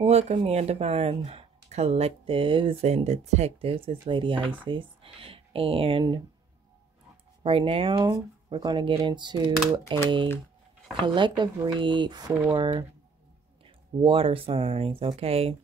Welcome in, divine collectives and detectives. It's Lady Isis, and right now we're going to get into a collective read for water signs. Okay,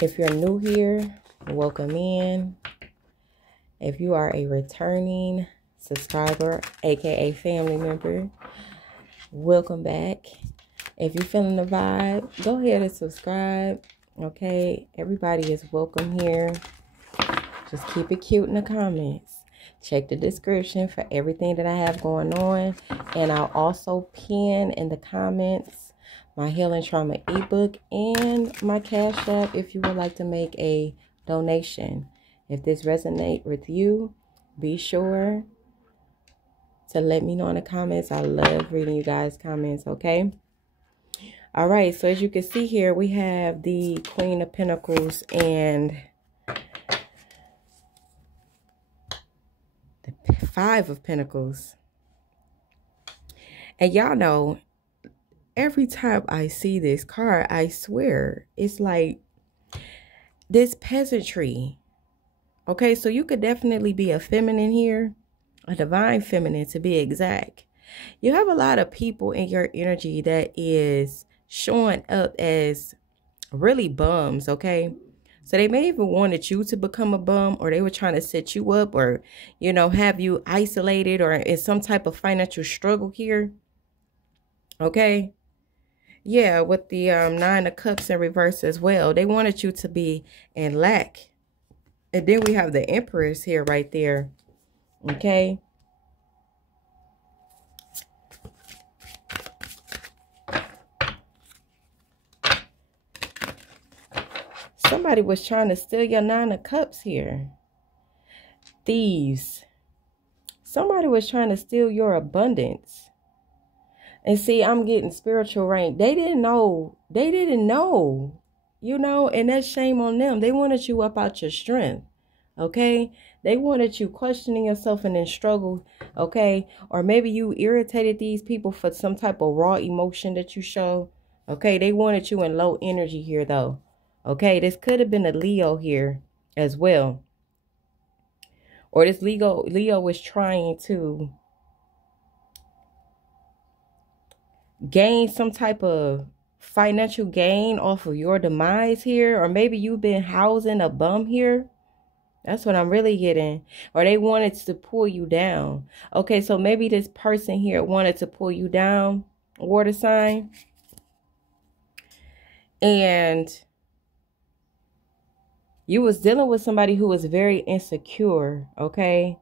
if you're new here, welcome in. If you are a returning subscriber, aka family member, welcome back. If you're feeling the vibe, go ahead and subscribe. Okay, everybody is welcome here. Just keep it cute in the comments. Check the description for everything that I have going on. And I'll also pin in the comments my Healing Trauma ebook and my Cash App if you would like to make a donation. If this resonates with you, be sure to let me know in the comments. I love reading you guys' comments, okay? All right, so as you can see here, we have the Queen of Pentacles and the Five of Pentacles. And y'all know, every time I see this card, I swear, it's like this peasantry. Okay, so you could definitely be a feminine here, a divine feminine to be exact. You have a lot of people in your energy that is showing up as really bums, okay? So they may even wanted you to become a bum, or they were trying to set you up, or, you know, have you isolated or in some type of financial struggle here. Okay? Yeah, with the Nine of Cups in reverse as well. They wanted you to be in lack. And then we have the Empress here right there. Okay? Somebody was trying to steal your Nine of Cups here. Thieves. Somebody was trying to steal your abundance. And see, I'm getting spiritual rank. They didn't know. They didn't know. You know, and that's shame on them. They wanted you up out your strength. Okay? They wanted you questioning yourself and in struggle. Okay? Or maybe you irritated these people for some type of raw emotion that you show. Okay? They wanted you in low energy here, though. Okay, this could have been a Leo here as well. Or this Leo was trying to gain some type of financial gain off of your demise here. Or maybe you've been housing a bum here. That's what I'm really getting. Or they wanted to pull you down. Okay, so maybe this person here wanted to pull you down, water sign. And you was dealing with somebody who was very insecure, okay?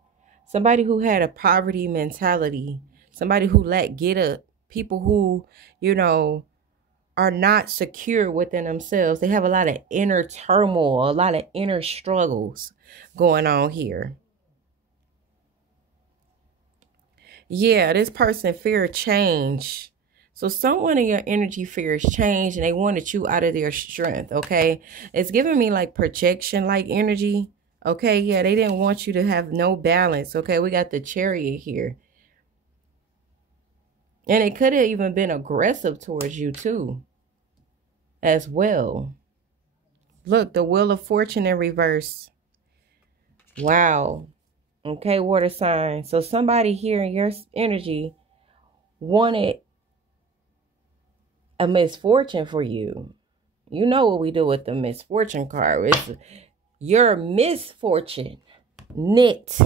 Somebody who had a poverty mentality. Somebody who lacked get up. People who, you know, are not secure within themselves. They have a lot of inner turmoil, a lot of inner struggles going on here. Yeah, this person feared change. So someone in your energy fears change and they wanted you out of their strength, okay? It's giving me like projection-like energy, okay? Yeah, they didn't want you to have no balance, okay? We got the Chariot here. And it could have even been aggressive towards you too, as well. Look, the Wheel of Fortune in reverse. Wow. Okay, water sign. So somebody here in your energy wanted a misfortune for you. You know what we do with the misfortune card. It's your misfortune. Knit.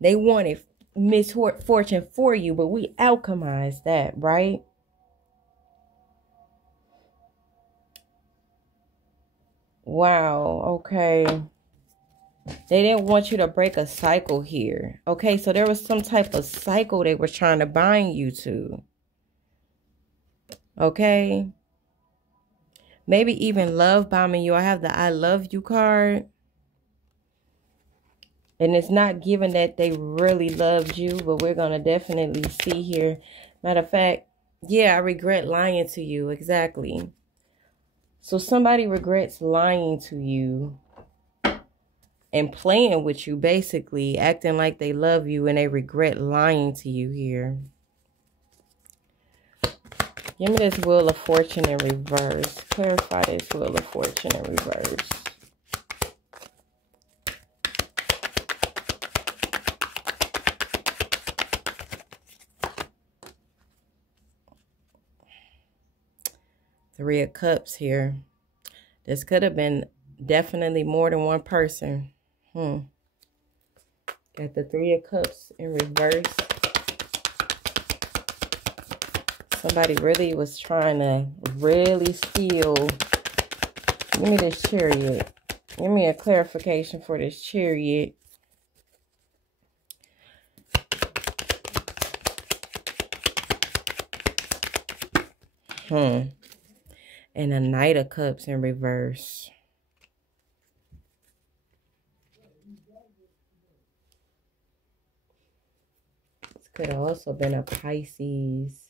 They wanted misfortune for you, but we alchemized that, right? Wow, okay. They didn't want you to break a cycle here. Okay, so there was some type of cycle they were trying to bind you to. Okay. Maybe even love bombing you. I have the I love you card. And it's not given that they really loved you, but we're going to definitely see here. Matter of fact, yeah, I regret lying to you. Exactly. So somebody regrets lying to you and playing with you, basically acting like they love you and they regret lying to you here. Give me this Wheel of Fortune in reverse. Clarify this Wheel of Fortune in reverse. Three of Cups here. This could have been definitely more than one person. Got the Three of Cups in reverse. Somebody really was trying to really steal. Give me this Chariot. Give me a clarification for this Chariot. And a Knight of Cups in reverse. This could have also been a Pisces.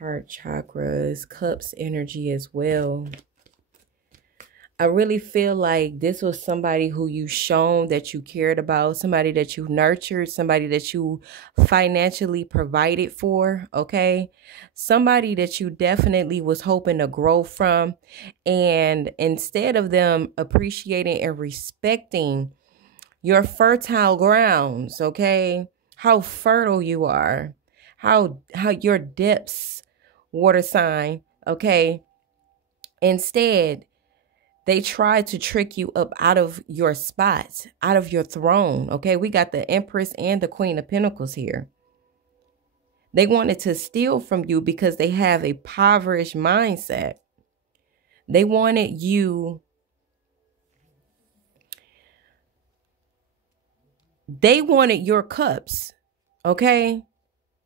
Heart chakras, Cups energy as well. I really feel like this was somebody who you shown that you cared about, somebody that you nurtured, somebody that you financially provided for, okay? Somebody that you definitely was hoping to grow from. And instead of them appreciating and respecting your fertile grounds, okay? How fertile you are, how your depths, water sign, okay? Instead, they tried to trick you up out of your spot, out of your throne. Okay, we got the Empress and the Queen of Pentacles here. They wanted to steal from you because they have a impoverished mindset. They wanted you. They wanted your cups, okay?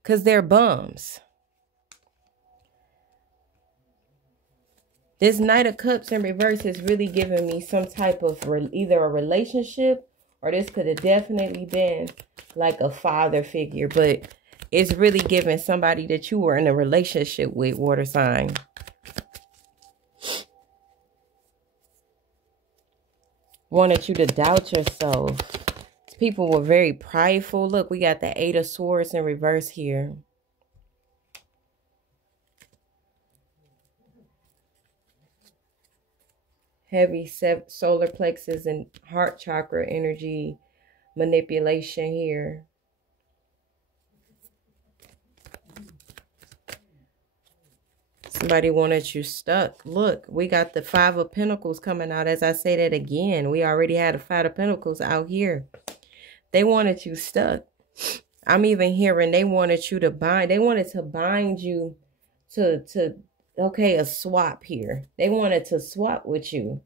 Because they're bums. This Knight of Cups in reverse is really giving me some type of either a relationship, or this could have definitely been like a father figure, but it's really giving somebody that you were in a relationship with, water sign. Wanted you to doubt yourself. People were very prideful. Look, we got the Eight of Swords in reverse here. Heavy solar plexus and heart chakra energy manipulation here. Somebody wanted you stuck. Look, we got the Five of Pentacles coming out. As I say that again, we already had a Five of Pentacles out here. They wanted you stuck. I'm even hearing they wanted you to bind. They wanted to bind you to okay, a swap here. They wanted to swap with you.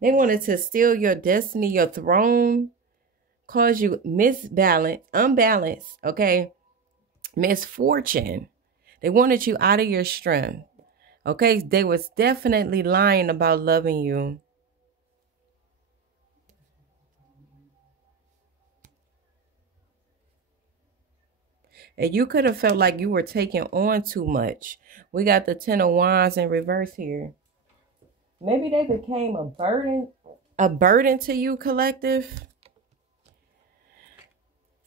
They wanted to steal your destiny, your throne, cause you unbalance, okay? Misfortune. They wanted you out of your strength, okay? They was definitely lying about loving you. And you could have felt like you were taking on too much. We got the Ten of Wands in reverse here. Maybe they became a burden to you, collective.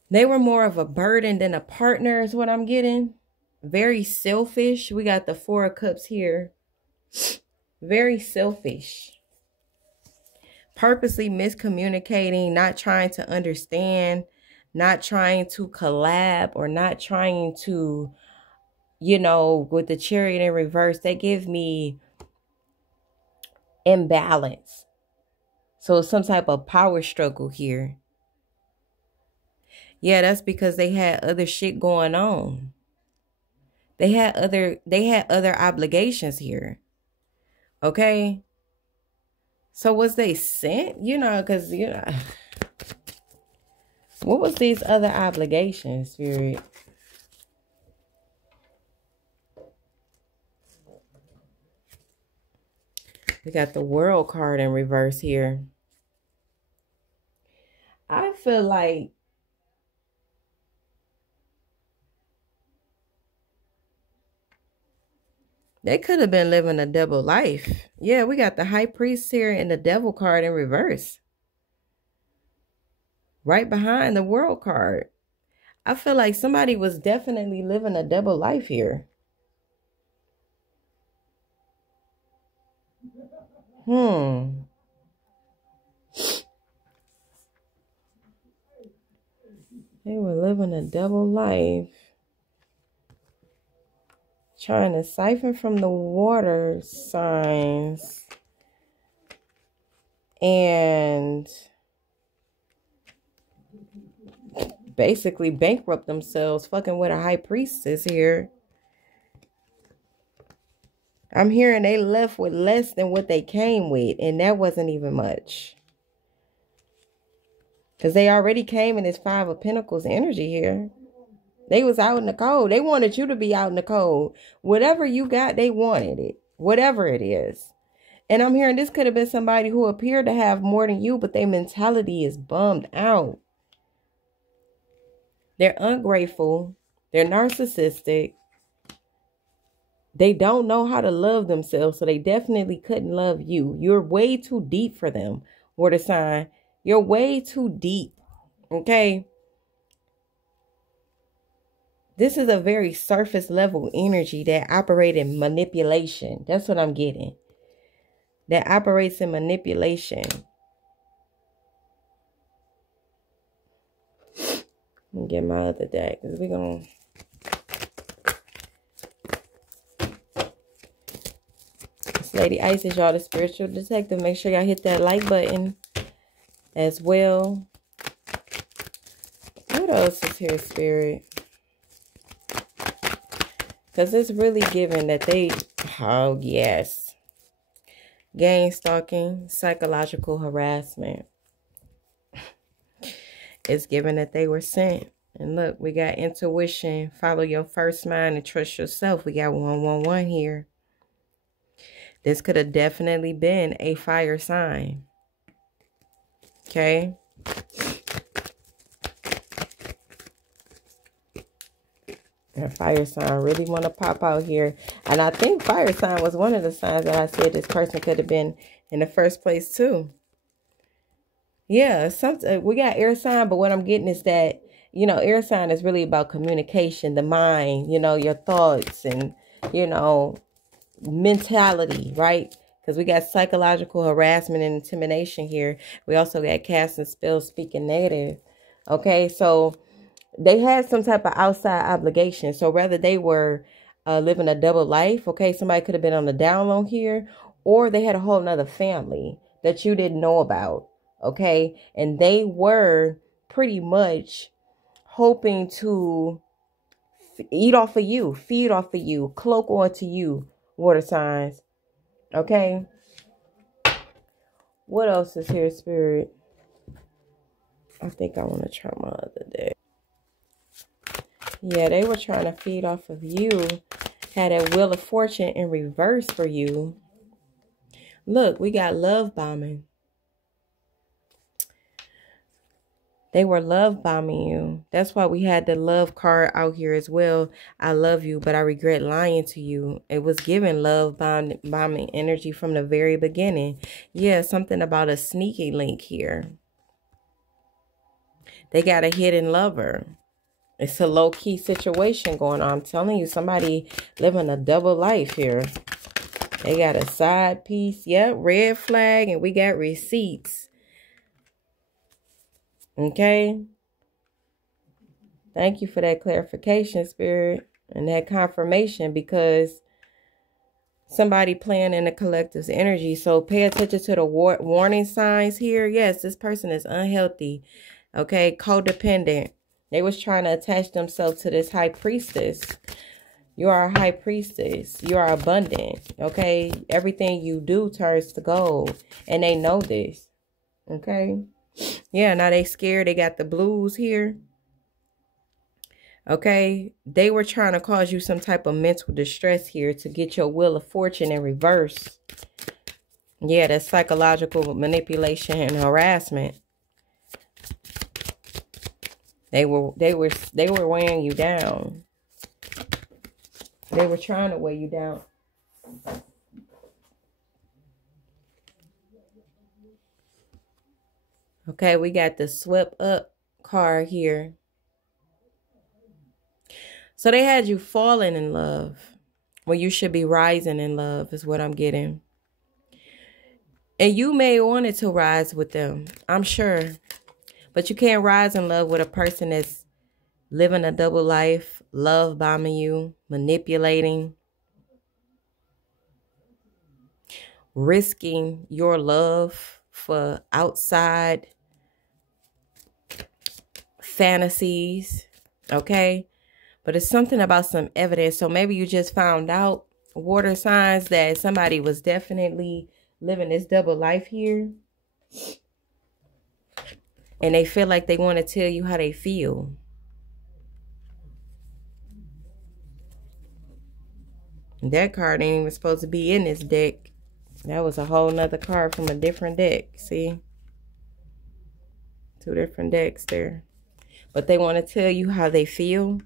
They were more of a burden than a partner is what I'm getting. Very selfish. We got the Four of Cups here. Very selfish. Purposely miscommunicating, not trying to understand, not trying to collab, or not trying to, you know, with the Chariot in reverse, they give me imbalance. So some type of power struggle here. Yeah, that's because they had other shit going on. They had other obligations here. Okay? So was they sent? You know, because, you know, what was these other obligations, Spirit? We got the World card in reverse here. I feel like they could have been living a double life. Yeah, we got the High Priest here and the Devil card in reverse. Right behind the World card. I feel like somebody was definitely living a double life here. They were living a double life. Trying to siphon from the water signs. And basically bankrupt themselves, fucking with a high priestess here. I'm hearing they left with less than what they came with, and that wasn't even much. Because they already came in this Five of Pentacles energy here. They was out in the cold. They wanted you to be out in the cold. Whatever you got, they wanted it. Whatever it is. And I'm hearing this could have been somebody who appeared to have more than you, but their mentality is bummed out. They're ungrateful. They're narcissistic. They don't know how to love themselves, so they definitely couldn't love you. You're way too deep for them, water sign. You're way too deep, okay? This is a very surface level energy that operates in manipulation. That's what I'm getting. That operates in manipulation. Let me get my other deck, because we're going to... Lady Isis, y'all, the spiritual detective. Make sure y'all hit that like button as well. What else is here, Spirit? Because it's really given that they... Oh, yes. Gang stalking, psychological harassment. It's given that they were sent. And look, we got intuition. Follow your first mind and trust yourself. We got 111 here. This could have definitely been a fire sign. Okay. That fire sign really want to pop out here. And I think fire sign was one of the signs that I said this person could have been in the first place too. Yeah, we got air sign, but what I'm getting is that, you know, air sign is really about communication, the mind, you know, your thoughts and, you know, mentality, right? Because we got psychological harassment and intimidation here. We also got casting spells, speaking negative. Okay, so they had some type of outside obligation. So whether they were living a double life, okay, somebody could have been on the down low here, or they had a whole nother family that you didn't know about, okay? And they were pretty much hoping to eat off of you, feed off of you, cloak onto you, water signs. Okay. What else is here, Spirit? I think I want to try my other deck. Yeah, they were trying to feed off of you. Had a Wheel of Fortune in reverse for you. Look, we got love bombing. They were love bombing you. That's why we had the love card out here as well. I love you, but I regret lying to you. It was given love bombing energy from the very beginning. Yeah, something about a sneaky link here. They got a hidden lover. It's a low-key situation going on. I'm telling you, somebody living a double life here. They got a side piece. Yep, red flag, and we got receipts. Okay. Thank you for that clarification, Spirit, and that confirmation, because somebody playing in the collective's energy. So pay attention to the warning signs here. Yes, this person is unhealthy. Okay, codependent. They was trying to attach themselves to this high priestess. You are a high priestess. You are abundant. Okay, everything you do turns to gold, and they know this. Okay, yeah. Now they scared. They got the blues here. Okay, they were trying to cause you some type of mental distress here to get your Wheel of Fortune in reverse. Yeah, that's psychological manipulation and harassment. They were weighing you down. They were trying to weigh you down. Okay, we got the swept up card here. So they had you falling in love when you should be rising in love is what I'm getting. And you may want to rise with them, I'm sure. But you can't rise in love with a person that's living a double life, love bombing you, manipulating, risking your love for outside fantasies, okay? But it's something about some evidence. So maybe you just found out, water signs, that somebody was definitely living this double life here. And they feel like they want to tell you how they feel. That card ain't even supposed to be in this deck. That was a whole nother card from a different deck. See? 2 different decks there. But they want to tell you how they feel.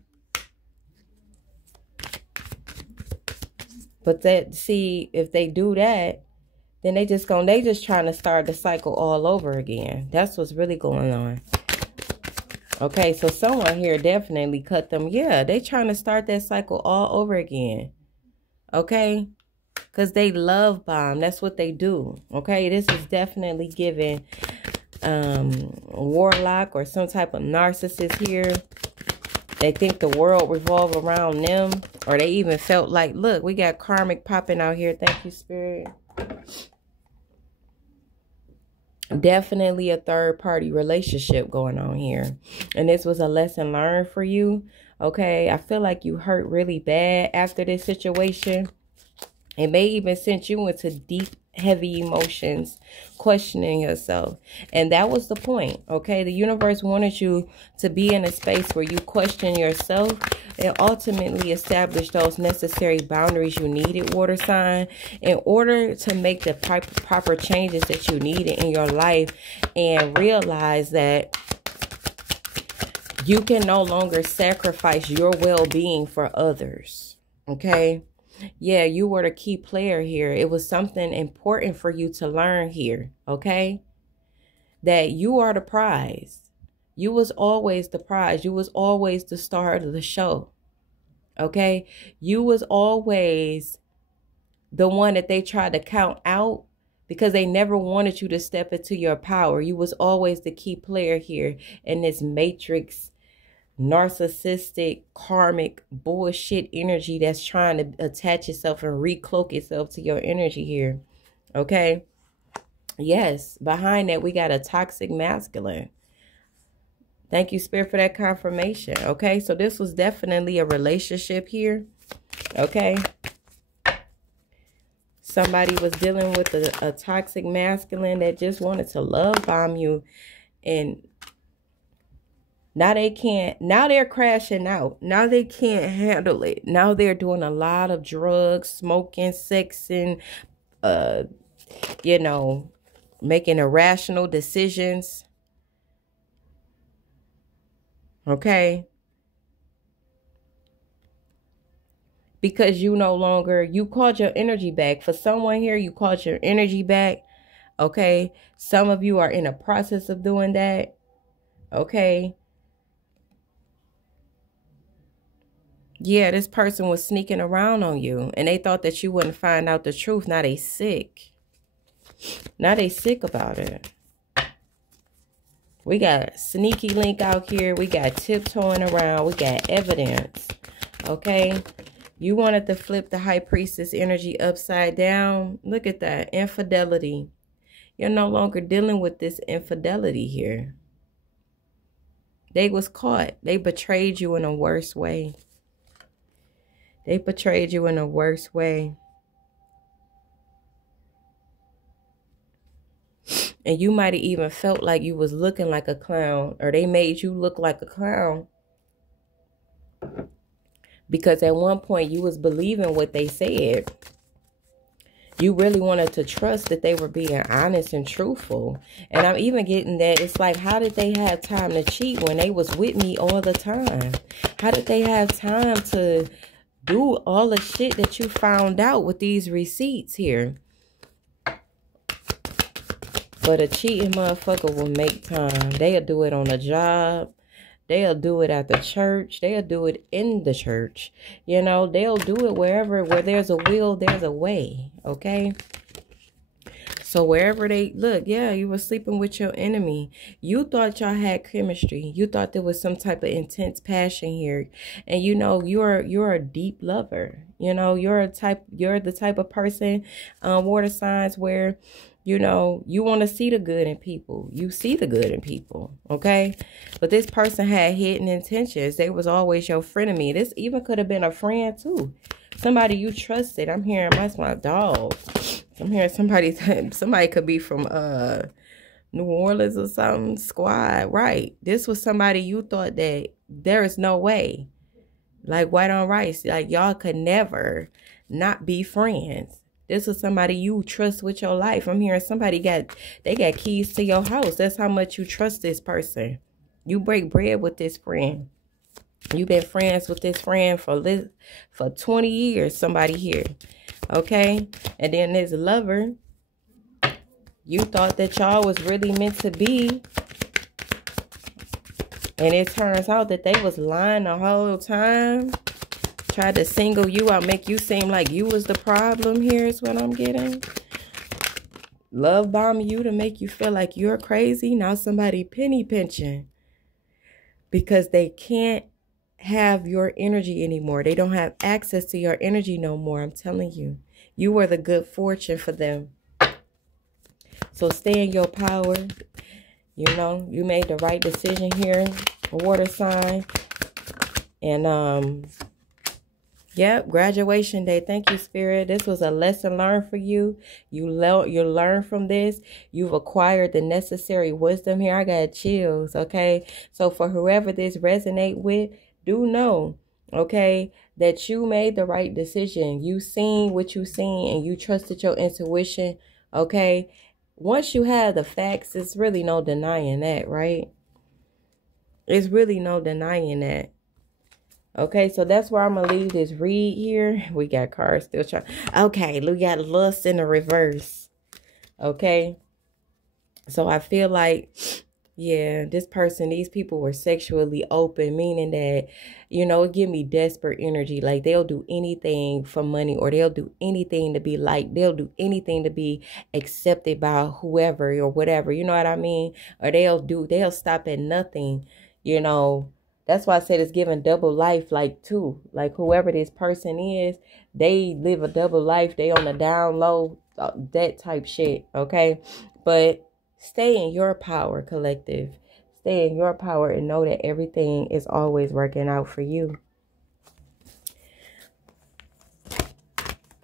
But that, see, if they do that, then they just trying to start the cycle all over again. That's what's really going on. Okay, so someone here definitely cut them. Yeah, they trying to start that cycle all over again. Okay? Because they love bomb. That's what they do. Okay, this is definitely giving warlock or some type of narcissist here. They think the world revolves around them. Or they even felt like, look, we got karmic popping out here. Thank you, Spirit. Definitely a third-party relationship going on here. And this was a lesson learned for you. Okay, I feel like you hurt really bad after this situation. It may even send you into deep, heavy emotions, questioning yourself. And that was the point, okay? The universe wanted you to be in a space where you question yourself and ultimately establish those necessary boundaries you needed, water sign, in order to make the proper changes that you needed in your life and realize that you can no longer sacrifice your well-being for others, okay? Yeah, you were the key player here. It was something important for you to learn here, okay? That you are the prize. You was always the prize. You was always the star of the show, okay? You was always the one that they tried to count out because they never wanted you to step into your power. You was always the key player here in this matrix, narcissistic, karmic, bullshit energy that's trying to attach itself and recloak itself to your energy here. Okay? Yes, behind that, we got a toxic masculine. Thank you, Spirit, for that confirmation. Okay? So this was definitely a relationship here. Okay? Somebody was dealing with a toxic masculine that just wanted to love bomb you, and now they can't. Now they're crashing out. Now they can't handle it. Now they're doing a lot of drugs, smoking, sexing, you know, making irrational decisions. Okay? Because you no longer, you called your energy back. For someone here, you called your energy back. Okay? Some of you are in a process of doing that. Okay? Yeah, this person was sneaking around on you, and they thought that you wouldn't find out the truth. Now they sick. Now they sick about it. We got sneaky link out here. We got tiptoeing around. We got evidence. Okay? You wanted to flip the high priestess energy upside down. Look at that. Infidelity. You're no longer dealing with this infidelity here. They was caught. They betrayed you in a worse way. They betrayed you in a worse way. And you might have even felt like you was looking like a clown, or they made you look like a clown. Because at one point you was believing what they said. You really wanted to trust that they were being honest and truthful. And I'm even getting that it's like, how did they have time to cheat when they was with me all the time? How did they have time to do all the shit that you found out with these receipts here? But a cheating motherfucker will make time. They'll do it on a job. They'll do it at the church. They'll do it in the church. You know, they'll do it where there's a will, there's a way. Okay. So wherever they look, yeah, you were sleeping with your enemy. You thought y'all had chemistry. You thought there was some type of intense passion here. And you know, you're a deep lover. You know, you're the type of person, water signs, where, you know, you want to see the good in people. You see the good in people, okay? But this person had hidden intentions. They was always your frenemy. This even could have been a friend too. Somebody you trusted. I'm hearing my dog. I'm hearing somebody could be from New Orleans or something. Squad, right? This was somebody you thought that there is no way. Like white on rice. Like y'all could never not be friends. This is somebody you trust with your life. I'm hearing somebody got keys to your house. That's how much you trust this person. You break bread with this friend. You've been friends with this friend for 20 years. Somebody here. Okay? And then this lover, you thought that y'all was really meant to be. And it turns out that they was lying the whole time. Tried to single you out, make you seem like you was the problem here is what I'm getting. Love bomb you to make you feel like you're crazy. Now somebody penny pinching. Because they can't have your energy anymore. They don't have access to your energy no more. I'm telling you. You were the good fortune for them. So stay in your power. You know, you made the right decision here. A water sign. And yep, graduation day. Thank you, Spirit. This was a lesson learned for you. You learn from this. You've acquired the necessary wisdom here. I got chills, okay? So for whoever this resonate with, do know, okay, that you made the right decision. You seen what you seen and you trusted your intuition, okay? Once you have the facts, it's really no denying that, right? It's really no denying that. Okay, so that's where I'm going to leave this read here. We got cards still trying. Okay, we got lust in the reverse. Okay. So I feel like, yeah, these people were sexually open, meaning that, you know, it give me desperate energy. Like they'll do anything for money, or they'll do anything to be liked. They'll do anything to be accepted by whoever or whatever. You know what I mean? Or they'll stop at nothing, you know. That's why I said it's giving double life, like, too. Like, whoever this person is, they live a double life. They on the down low, that type shit, okay? But stay in your power, collective. Stay in your power and know that everything is always working out for you.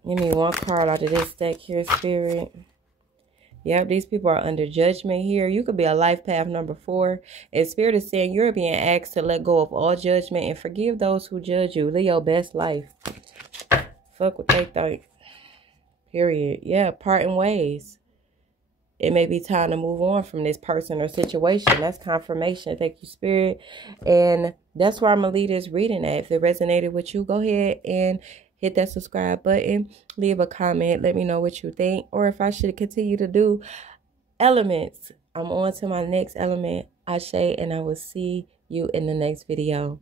Give me one card out of this deck here, Spirit. Yep, these people are under judgment here. You could be a life path number 4. And Spirit is saying you're being asked to let go of all judgment and forgive those who judge you. Live your best life. Fuck what they think. Period. Yeah, parting ways. It may be time to move on from this person or situation. That's confirmation. Thank you, Spirit. And that's where I'm going to leave this reading at. If it resonated with you, go ahead and hit that subscribe button. Leave a comment. Let me know what you think. Or if I should continue to do elements. I'm on to my next element. Ashe, and I will see you in the next video.